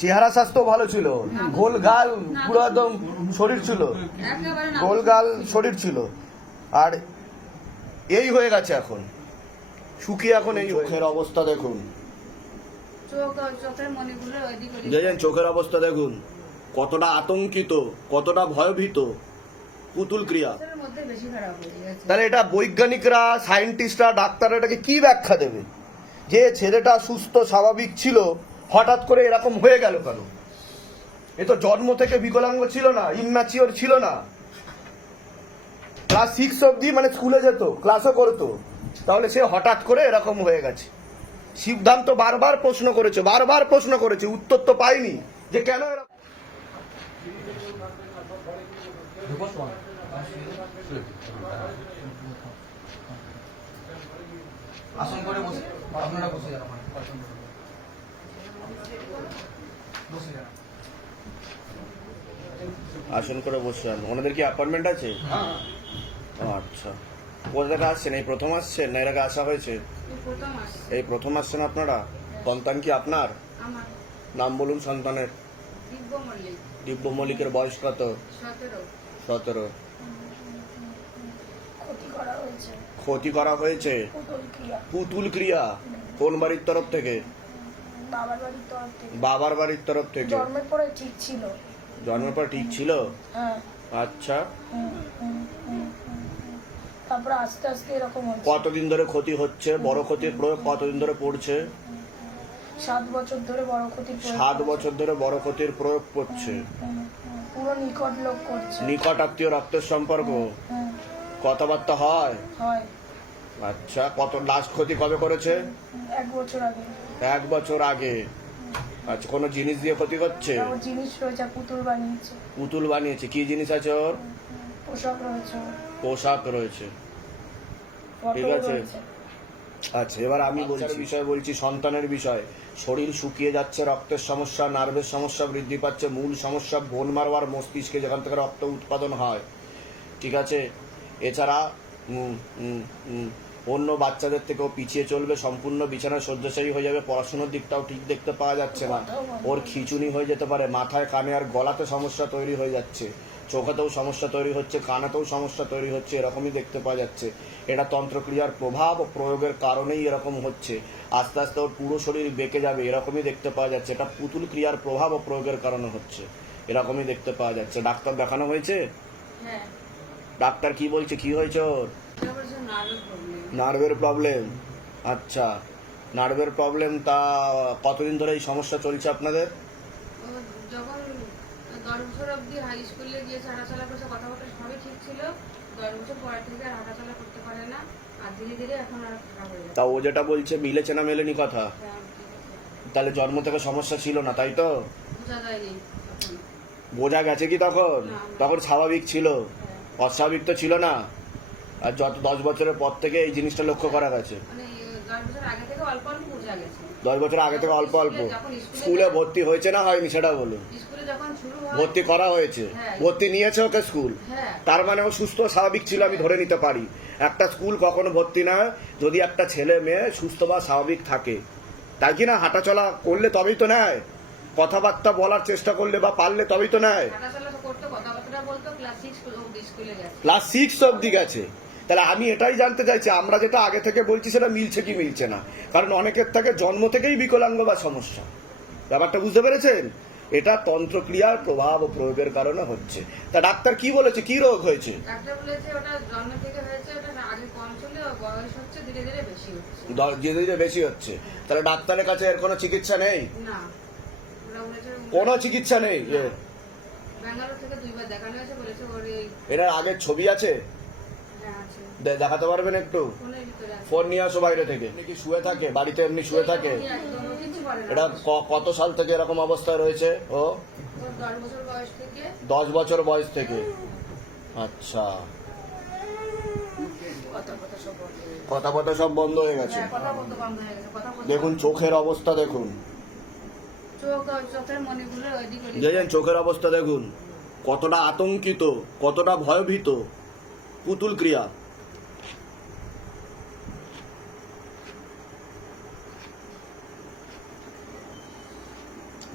চেহারা স্বাস্থ্য ভালো ছিল, গোল গাল পুরো একদম শরীর ছিল, গোল গাল শরীর ছিল, আর এই হয়ে গেছে এখন শুকিয়ে। এখন এই চোখের অবস্থা দেখুন, দেখেন চোখের অবস্থা দেখুন, কতটা আতঙ্কিত, কতটা ভয়ভীত। পুতুল ক্রিয়া। তাহলে এটা বৈজ্ঞানিকরা, সায়েন্টিস্টরা, ডাক্তাররা এটাকে কি ব্যাখ্যা দেবে যে ছেলেটা সুস্থ স্বাভাবিক ছিল, হঠাৎ করে এরকম হয়ে গেল কেন? এ তো জন্ম থেকে বিকলাঙ্গ ছিল না, ইম্যাচিওর ছিল না, ক্লাস 6 অবধি মানে স্কুলে যেত, ক্লাসও করতো, তাহলে সে হঠাৎ করে এরকম হয়ে গেছে। সিদ্ধান্ত বারবার প্রশ্ন করেছে, উত্তর তো পাইনি যে কেন এরকম। আসন করে বসে আপনারা বসে যান, আসন করে বসছেন। ওনাদের কি অ্যাপয়েন্টমেন্ট আছে? আচ্ছা, কোথা থেকে আসছেন? এই প্রথম আসছেন না এর আগে আসা হয়েছে? এই প্রথম আসছেন আপনারা? সন্তান কি আপনার? নাম বলুন সন্তানের। দিব্য মল্লিকের বয়স কত? 17। ক্ষতি করা হয়েছে পুতুল ক্রিয়া। কোন বাড়ির তরফ থেকে? বাবার বাড়ির তরফ থেকে। জন্মের পরে ঠিক ছিল। জন্মের পর ঠিক ছিল? হ্যাঁ। আচ্ছা, তারপরে আস্তে আস্তে এরকম হচ্ছে। কতদিন ধরে ক্ষতি হচ্ছে? বড় ক্ষতির প্রয়োগ কতদিন ধরে পড়ছে? 7 বছর ধরে বড় ক্ষতির প্রয়োগ 7 করছে। বছর ধরে বড় ক্ষতির প্রয়োগ করছে। পুরো নিকট লোক করছে। নিকট আত্মীয়, রক্তের সম্পর্ক, হুম, কথাবার্তা হয়? হয়। আচ্ছা, কত লাস্ট ক্ষতি কবে করেছে? 1 বছর আগে। 1 বছর আগে। আচ্ছা, কোনো জিনিস দিয়ে ক্ষতি করছে? ওর জিনিস রয়েছে, পুতুল বানিয়েছে। পুতুল বানিয়েছে। কি জিনিস আছে ওর? পোশাক রয়েছে ওর। পোশাক রয়েছে। ঠিক ফটো আছে। রয়েছে। আচ্ছা, এবার আমি বলছি সন্তানের বিষয়। শরীর শুকিয়ে যাচ্ছে, রক্তের সমস্যা, নার্ভের সমস্যা বৃদ্ধি পাচ্ছে, মূল সমস্যা বোন মারো আর মস্তিষ্কে, যেখান থেকে রক্ত উৎপাদন হয়। ঠিক আছে। এছাড়া অন্য বাচ্চাদের থেকেও পিছিয়ে চলবে, সম্পূর্ণ বিছানায় শয্যাশায়ী হয়ে যাবে, পড়াশোনার দিকটাও ঠিক দেখতে পাওয়া যাচ্ছে না, ওর খিঁচুনি হয়ে যেতে পারে, মাথায়, কানে আর গলাতে সমস্যা তৈরি হয়ে যাচ্ছে, চোখেতেও সমস্যা তৈরি হচ্ছে, কানেতেও সমস্যা তৈরি হচ্ছে, এরকমই দেখতে পাওয়া যাচ্ছে। এটা তন্ত্রক্রিয়ার প্রভাব ও প্রয়োগের কারণেই এরকম হচ্ছে। আস্তে আস্তে ওর পুরো শরীর বেঁকে যাবে, এরকমই দেখতে পাওয়া যাচ্ছে। এটা পুতুল ক্রিয়ার প্রভাব ও প্রয়োগের কারণে হচ্ছে, এরকমই দেখতে পাওয়া যাচ্ছে। ডাক্তার দেখানো হয়েছে? ডাক্তার কি বলছে, কি হয়েছে ওর? নার্ভের প্রবলেম। আচ্ছা, নার্ভের প্রবলেম। তা কতদিন ধরে এই সমস্যা চলছে আপনাদের? যখন 10 বছর অবধি হাই স্কুলে গিয়েছে, হাঁটাচলা করছে, কথাবার্তা সবই ঠিক ছিল। 10 বছর পর থেকে আর হাঁটাচলা করতে পারে না, আর ধীরে ধীরে এখন আর খারাপ হয়ে যাচ্ছে। তা ও যেটা বলছে মিলেছে না মেলেনি কথা? তাহলে জন্ম থেকে সমস্যা ছিল না, তাই তো? বোঝা যায়নি তখন। বোঝা গেছে কি তখন? তখন স্বাভাবিক ছিল, অস্বাভাবিক তো ছিল না। আর যত 10 বছরের পর থেকে এই জিনিসটা লক্ষ্য করা গেছে। মানে 10 বছর আগে থেকে অল্প অল্প বোঝা গেছে। 10 বছর আগে থেকে অল্প অল্প। স্কুলে ভর্তি হয়েছে না হয়নি সেটা বলুন। স্কুলে যখন শুরু হয়, ভর্তি করা হয়েছে, ভর্তি নিয়েছে ওকে স্কুল, তার মানে ও সুস্থ স্বাভাবিক ছিল, আমি ধরে নিতে পারি। একটা স্কুল কখনো ভর্তি না যদি একটা ছেলে মেয়ে সুস্থ বা স্বাভাবিক থাকে, তাই কি না? হাঁটাচলা করলে তবেই তো নেয়, কথাবার্তা বলার চেষ্টা করলে বা পারলে তবেই তো নেয়। হাঁটাচলা করতে, কথাবার্তা বলতো, ক্লাস 6 অবধি স্কুলে গেছে। ক্লাস 6 অবধি গেছে। তাহলে আমি এটাই জানতে চাইছি, আমরা যেটা আগে থেকে বলছি সেটা মিলছে কি মিলছে না? কারণ অনেকের থেকে জন্ম থেকেই বিকলাঙ্গ বা সমস্যা। ব্যাপারটা বুঝতে পেরেছেন? এটা তন্ত্রক্রিয়ার প্রভাব ও প্রয়োগের কারণে হচ্ছে। তা ডাক্তার কি বলেছে, কি রোগ হয়েছে? ডাক্তার বলেছে ওটা জন্ম থেকে হয়েছে, ওটা আগে কম ছিল, বয়স হচ্ছে, ধীরে ধীরে বেশি হচ্ছে। ধীরে ধীরে বেশি হচ্ছে। তাহলে ডাক্তারের কাছে এর কোনো চিকিৎসা নেই? না, ওরা বলেছে কোনো চিকিৎসা নেই? ব্যাঙ্গালোর থেকে 2 বার দেখানো হয়েছে, বলেছে ওর এটার আগের ছবি আছে? হ্যাঁ আছে। দেখাতে পারবেন একটু? ফোনের ভিতরে আছে। ফোন নিয়ে আসো বাইরে থেকে। এমনি কি শুয়ে থাকে বাড়িতে? এমনি শুয়ে থাকে? একদম কিছু করে না। এটা কত সাল থেকে এরকম অবস্থায় রয়েছে ও? ওর 10 বছর বয়স থেকে। 10 বছর বয়স থেকে। আচ্ছা, কথা সব বন্ধ হয়ে গেছে। হ্যাঁ, কথা বলতে বন্ধ হয়ে গেছে, কথা বলতে দেখুন চোখের অবস্থা দেখুন, চোখের মনিগুলো এদিক ওদিক। দেখেন চোখের অবস্থা দেখুন, কতটা আতঙ্কিত, কতটা ভয়ভীত। পুতুল ক্রিয়া।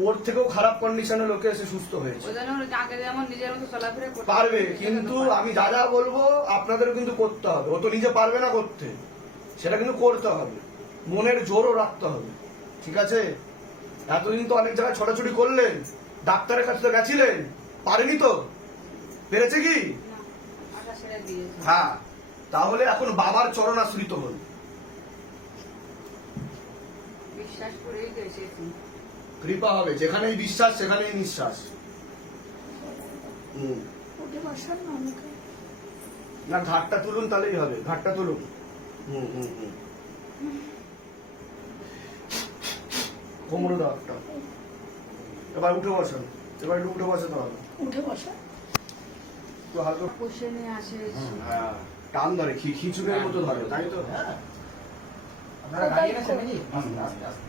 ওর থেকেও খারাপ কন্ডিশনে লোকে এসে সুস্থ হয়েছে। ওই জন্য আগে যেমন নিজের মতো চলাফেরা করতে পারবে, কিন্তু আমি যা যা বলবো আপনাদেরও কিন্তু করতে হবে। ও তো নিজে পারবে না করতে, সেটা কিন্তু করতে হবে, মনের জোরও রাখতে হবে, ঠিক আছে? এতদিন তো অনেক জায়গায় ছোটাছুটি করলেন, ডাক্তারের কাছে তো গেছিলেন, পারেনি তো, পেরেছে কি? না, আশা ছেড়ে দিয়েছে। হ্যাঁ, তাহলে এখন বাবার চরণ আশ্রিত হন। বিশ্বাস করেই তো এসেছি। কৃপা হবে, যেখানেই বিশ্বাস সেখানেই নিঃশ্বাস। উঠে বসার না আমাকে। না, ঘাটটা তুলুন তাহলেই হবে, ঘাটটা তুলুন। কোমরে দাও একটা। এবার উঠে বসেন, এবার একটু উঠে বসাতে হবে। উঠে বসা। একটু হালকা বসে নিয়ে আসে। হ্যাঁ, টান ধরে, খিচুড়ির মতো ধরে, তাই তো? আপনারা গাড়ি এনেছেন নাকি? আস্তে আস্তে আস্তে